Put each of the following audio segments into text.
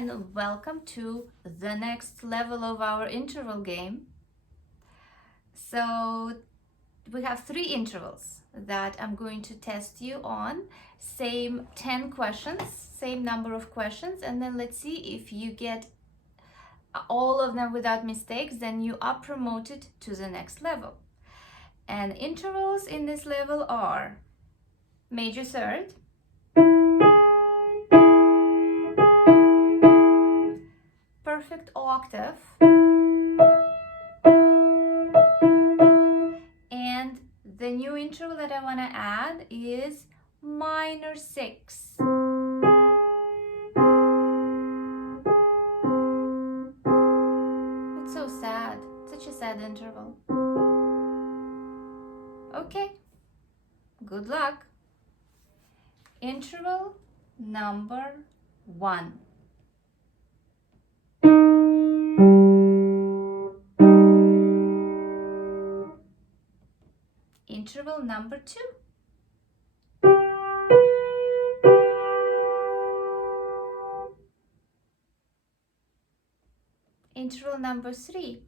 and welcome to the next level of our interval game. So we have 3 intervals that I'm going to test you on. Same 10 questions, same number of questions, and then let's see if you get all of them without mistakes, then you are promoted to the next level. And intervals in this level are major third, perfect octave, and the new interval that I want to add is minor 6. It's so sad, such a sad interval. Okay, good luck. Interval number 1. Interval number 2. Interval number 3.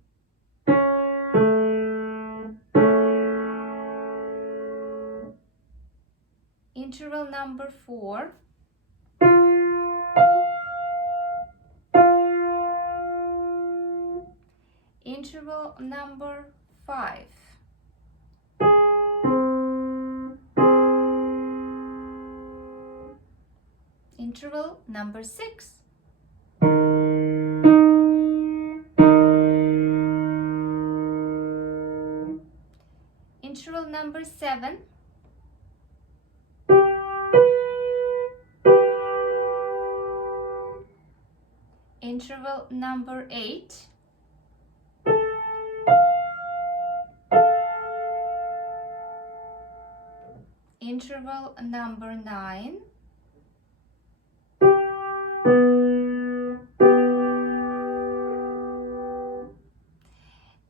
Interval number 4. Interval number 5. Interval number 6. Interval number 7. Interval number 8. Interval number 9.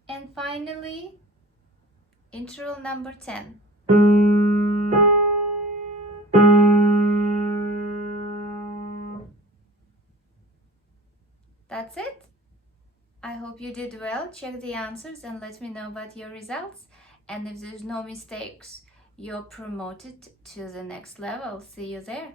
And finally, interval number 10. That's it. I hope you did well. Check the answers and let me know about your results. And if there's no mistakes, you're promoted to the next level. See you there.